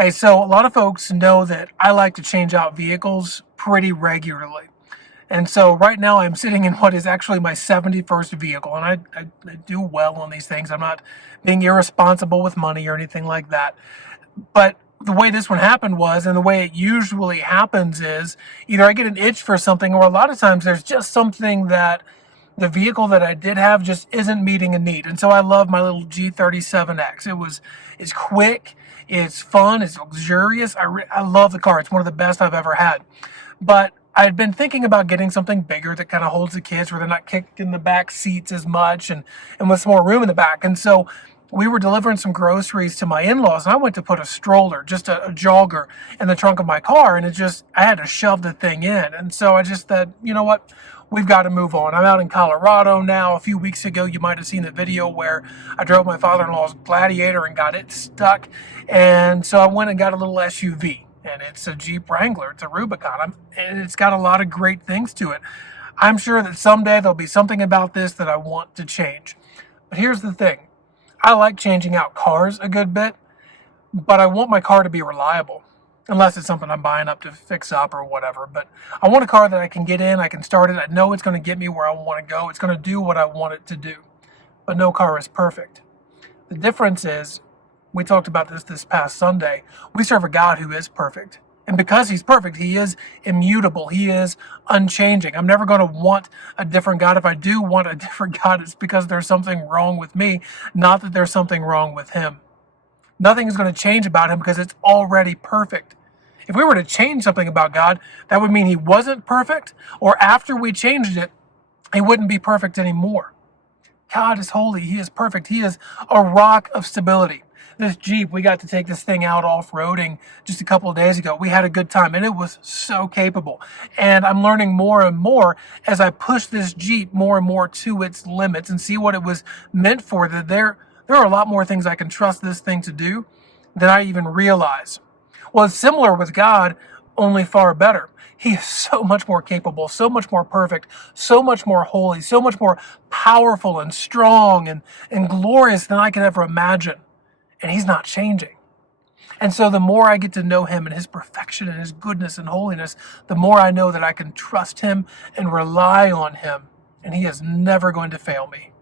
Hey, so a lot of folks know that I like to change out vehicles pretty regularly. And so right now I'm sitting in what is actually my 71st vehicle, and I do well on these things. I'm not being irresponsible with money or anything like that. But the way this one happened was, and the way it usually happens is either I get an itch for something, or a lot of times there's just something that the vehicle that I did have just isn't meeting a need. And so I love my little G37X. It's quick, it's fun, it's luxurious. I love the car. It's one of the best I've ever had. But I had been thinking about getting something bigger that kind of holds the kids where they're not kicked in the back seats as much and with some more room in the back. And so we were delivering some groceries to my in-laws, and I went to put a stroller, just a jogger, in the trunk of my car, and I had to shove the thing in. And so I just thought, you know what? We've got to move on. I'm out in Colorado now. A few weeks ago, you might have seen the video where I drove my father-in-law's Gladiator and got it stuck. And so I went and got a little SUV, and it's a Jeep Wrangler. It's a Rubicon, and it's got a lot of great things to it. I'm sure that someday there'll be something about this that I want to change. But here's the thing. I like changing out cars a good bit, but I want my car to be reliable. Unless it's something I'm buying up to fix up or whatever. But I want a car that I can get in, I can start it, I know it's going to get me where I want to go, it's going to do what I want it to do. But no car is perfect. The difference is, we talked about this past Sunday, we serve a God who is perfect. And because he's perfect, he is immutable. He is unchanging. I'm never going to want a different God. If I do want a different God, it's because there's something wrong with me, not that there's something wrong with him. Nothing is going to change about him because it's already perfect. If we were to change something about God, that would mean he wasn't perfect, or after we changed it, he wouldn't be perfect anymore. God is holy. He is perfect. He is a rock of stability. This Jeep, we got to take this thing out off-roading just a couple of days ago. We had a good time, and it was so capable. And I'm learning more and more as I push this Jeep more and more to its limits and see what it was meant for, that there are a lot more things I can trust this thing to do than I even realize. Well, it's similar with God, only far better. He is so much more capable, so much more perfect, so much more holy, so much more powerful and strong and glorious than I can ever imagine. And he's not changing. And so the more I get to know him and his perfection and his goodness and holiness, the more I know that I can trust him and rely on him. And he is never going to fail me.